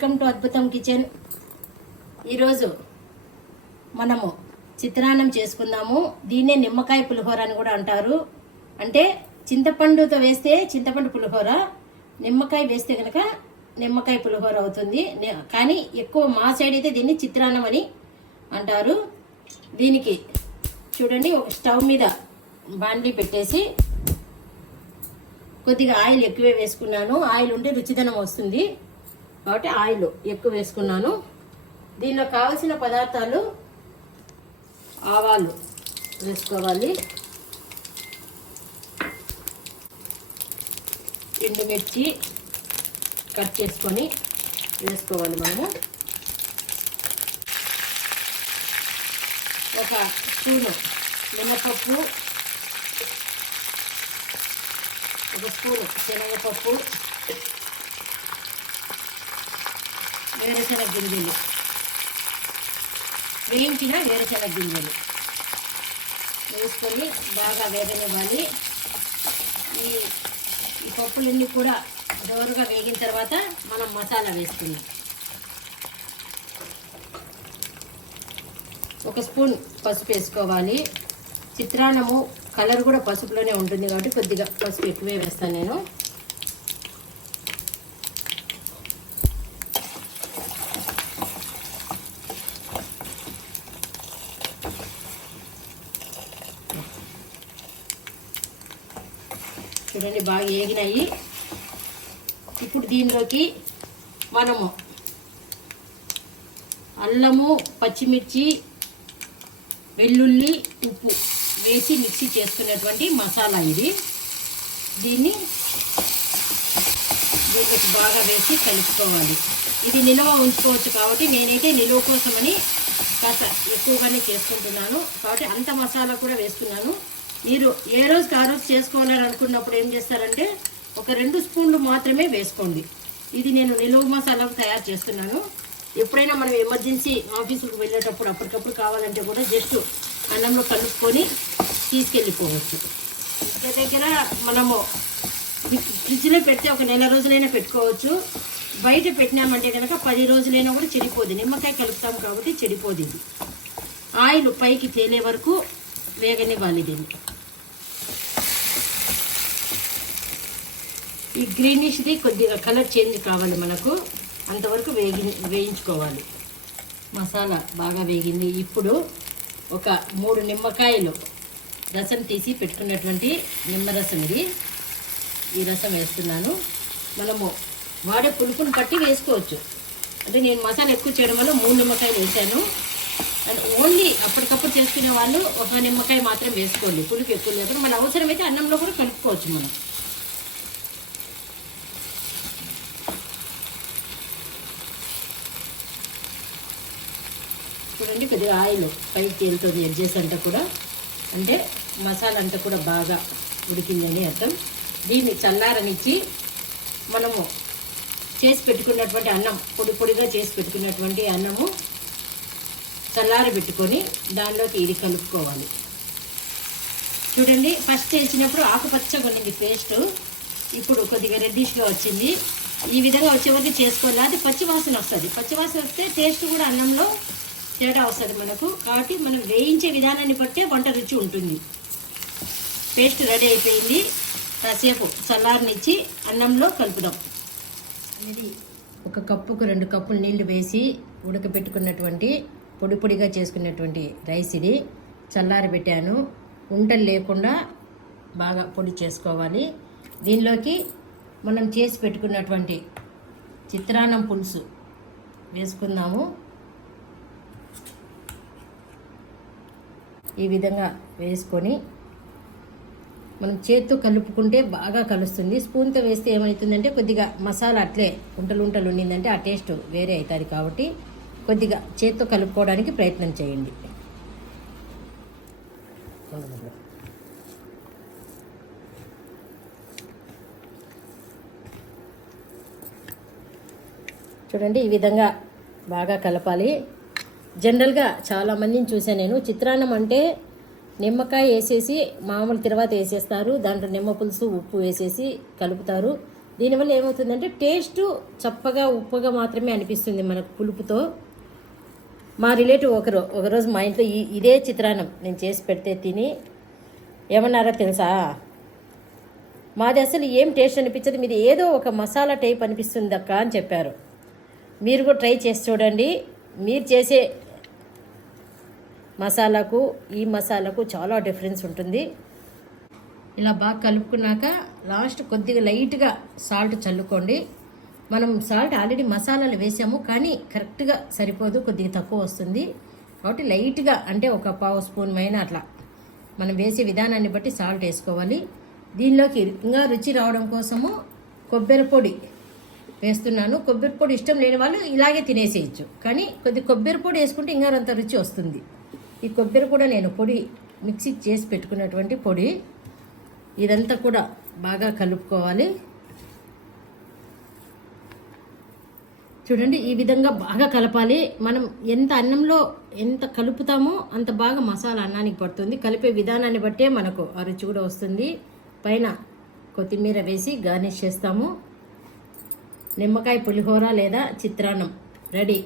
Welcome to అద్భుతం kitchen. ఈరోజు మనము చిత్రాన్నం చేసుకుందాము. దీన్నే నిమ్మకాయ పులిహోర అని కూడా అంటారు. అంటే చింతపండుతో వేస్తే చింతపండు పులిహోర, నిమ్మకాయ వేస్తే కనుక నిమ్మకాయ పులిహోర అవుతుంది. కానీ ఎక్కువ మా సైడ్ అయితే దీన్ని చిత్రాన్నం అని అంటారు. దీనికి చూడండి, ఒక స్టవ్ మీద బాండ్లీ పెట్టేసి కొద్దిగా ఆయిల్ ఎక్కువే వేసుకున్నాను. ఆయిల్ ఉంటే రుచిదనం వస్తుంది కాబట్టి ఆయిల్ ఎక్కువ వేసుకున్నాను. దీనిలో కావలసిన పదార్థాలు: ఆవాలు వేసుకోవాలి, ఎండుమిర్చి కట్ చేసుకొని వేసుకోవాలి మనము, ఒక స్పూను మినపప్పు, ఒక స్పూను శనగపప్పు, వేరుశనగ గింజలు, వేయించిన వేరుశనగ గింజలు వేసుకొని బాగా వేగనివ్వాలి. ఈ పప్పులన్నీ కూడా దోరగా వేగిన తర్వాత మనం మసాలా వేసుకుందాం. ఒక స్పూన్ పసుపు వేసుకోవాలి. చిత్రాన్నము కలర్ కూడా పసుపులోనే ఉంటుంది కాబట్టి కొద్దిగా పసుపు ఎక్కువే వేస్తాను నేను. చూడండి, బాగా ఏగినాయి. ఇప్పుడు దీనిలోకి మనము అల్లము, పచ్చిమిర్చి, వెల్లుల్లి, ఉప్పు వేసి మిక్సీ చేసుకునేటువంటి మసాలా ఇది. దీన్ని దీనికి బాగా వేసి కలుపుకోవాలి. ఇది నిల్వ ఉంచుకోవచ్చు కాబట్టి నేనైతే నిల్వ కోసమని కాస్త ఎక్కువగానే చేసుకుంటున్నాను. కాబట్టి అంత మసాలా కూడా వేస్తున్నాను. మీరు ఏ రోజుకి ఆ రోజు చేసుకోవాలని అనుకున్నప్పుడు ఏం చేస్తారంటే ఒక 2 స్పూన్లు మాత్రమే వేసుకోండి. ఇది నేను నిలువ మసాలా తయారు చేస్తున్నాను. ఎప్పుడైనా మనం ఎమర్జెన్సీ ఆఫీసులకు వెళ్ళేటప్పుడు అప్పటికప్పుడు కావాలంటే కూడా జస్ట్ అన్నంలో కలుపుకొని తీసుకెళ్ళిపోవచ్చు. ఇంటి దగ్గర మనము ఫ్రిడ్జ్లో పెడితే ఒక 1 నెల రోజులైనా పెట్టుకోవచ్చు. బయట పెట్టినామంటే కనుక 10 రోజులైనా కూడా చెడిపోదు. నిమ్మకాయ కలుపుతాం కాబట్టి చెడిపోదు. ఇది ఆయిల్ పైకి తేలే వరకు వేగనివ్వాలి. దీన్ని ఈ గ్రీనిష్ది కొద్దిగా కలర్ చేంజ్ కావాలి మనకు, అంతవరకు వేయించుకోవాలి. మసాలా బాగా వేగింది. ఇప్పుడు ఒక 3 నిమ్మకాయలు రసం తీసి పెట్టుకున్నటువంటి నిమ్మరసం ఇది. ఈ రసం వేస్తున్నాను. మనము వాడే పులుపుని బట్టి వేసుకోవచ్చు. అంటే నేను మసాలా ఎక్కువ చేయడం వల్ల 3 నిమ్మకాయలు వేసాను. అండ్ ఓన్లీ అప్పటికప్పుడు చేసుకునే వాళ్ళు ఒక నిమ్మకాయ మాత్రం వేసుకోండి. పులుపు ఎక్కువ లేకుండా మన అవసరమైతే అన్నంలో కూడా కలుపుకోవచ్చు మనం. చూడండి, కొద్దిగా ఆయిల్ పైకి తేలుతుంది ఎడ్జెస్ అంతా కూడా, అంటే మసాలా అంతా కూడా బాగా ఉడికిందని అర్థం. దీన్ని చల్లారనిచ్చి మనము చేసి పెట్టుకున్నటువంటి అన్నం, పొడి పొడిగా చేసి పెట్టుకున్నటువంటి అన్నము చల్లారి పెట్టుకొని దానిలోకి ఇది కలుపుకోవాలి. చూడండి, ఫస్ట్ వేసినప్పుడు ఆకుపచ్చగా ఉండింది పేస్ట్, ఇప్పుడు కొద్దిగా రెడ్డిష్గా వచ్చింది. ఈ విధంగా వచ్చే వరకు చేసుకోవాలి. అది పచ్చివాసన వస్తుంది. పచ్చివాసన వస్తే టేస్ట్ కూడా అన్నంలో తేడా వస్తుంది మనకు. కాబట్టి మనం వేయించే విధానాన్ని బట్టే వంట రుచి ఉంటుంది. పేస్ట్ రెడీ అయిపోయింది. కాసేపు చల్లారనిచ్చి అన్నంలో కలుపుదాం. ఇది 1 కప్పుకు 2 కప్పులు నీళ్లు వేసి ఉడకబెట్టుకున్నటువంటి పొడి పొడిగా చేసుకున్నటువంటి రైస్ ఇది. చల్లారబెట్టాను. ఉంటలు లేకుండా బాగా పొడి చేసుకోవాలి. దీనిలోకి మనం చేసి పెట్టుకున్నటువంటి చిత్రాన్నం పులుసు వేసుకుందాము. ఈ విధంగా వేసుకొని మనం చేత్తో కలుపుకుంటే బాగా కలుస్తుంది. స్పూన్తో వేస్తే ఏమవుతుందంటే కొద్దిగా మసాలా అట్లే ఉంటలు ఉండిందంటే ఆ టేస్ట్ వేరే అవుతుంది. కాబట్టి కొద్దిగా చేత్తో కలుపుకోవడానికి ప్రయత్నం చేయండి. చూడండి, ఈ విధంగా బాగా కలపాలి. జనరల్గా చాలామందిని చూసాను నేను. చిత్రాన్నం అంటే నిమ్మకాయ వేసేసి మామూలు తర్వాత వేసేస్తారు. దాంట్లో నిమ్మ పులుసు, ఉప్పు వేసేసి కలుపుతారు. దీనివల్ల ఏమవుతుందంటే టేస్ట్ చప్పగా ఉప్పుగా మాత్రమే అనిపిస్తుంది మనకు పులుపుతో. మా రిలేటివ్ ఒకరోజు మా ఇంట్లో ఇదే చిత్రాన్నం నేను చేసి పెడితే తిని ఏమన్నారో తెలుసా, మాది అసలు ఏం టేస్ట్ అనిపించదు, మీది ఏదో ఒక మసాలా టైప్ అనిపిస్తుంది అక్క అని చెప్పారు. మీరు కూడా ట్రై చేసి చూడండి. మీరు చేసే మసాలాకు ఈ మసాలాకు చాలా డిఫరెన్స్ ఉంటుంది. ఇలా బాగా కలుపుకున్నాక లాస్ట్ కొద్దిగా లైట్గా సాల్ట్ చల్లుకోండి. మనం సాల్ట్ ఆల్రెడీ మసాలాలు వేసాము, కానీ కరెక్ట్గా సరిపోదు, కొద్దిగా తక్కువ వస్తుంది. కాబట్టి లైట్గా అంటే ఒక పావు స్పూన్ మైన అట్లా మనం వేసే విధానాన్ని బట్టి సాల్ట్ వేసుకోవాలి. దీనిలోకి ఇంకా రుచి రావడం కోసము కొబ్బరి పొడి వేస్తున్నాను. కొబ్బరి పొడి ఇష్టం లేని వాళ్ళు ఇలాగే తినేసేయచ్చు, కానీ కొద్ది కొబ్బరి పొడి వేసుకుంటే ఇంకా అంత రుచి వస్తుంది. ఈ కొబ్బరి కూడా నేను పొడి మిక్సీ చేసి పెట్టుకున్నటువంటి పొడి. ఇదంతా కూడా బాగా కలుపుకోవాలి. చూడండి, ఈ విధంగా బాగా కలపాలి. మనం ఎంత అన్నంలో ఎంత కలుపుతామో అంత బాగా మసాలా అన్నానికి పడుతుంది. కలిపే విధానాన్ని బట్టే మనకు ఆ రుచి కూడా వస్తుంది. పైన కొత్తిమీర వేసి గార్నిష్ చేస్తాము. నిమ్మకాయ పులిహోర లేదా చిత్రాన్నం రెడీ.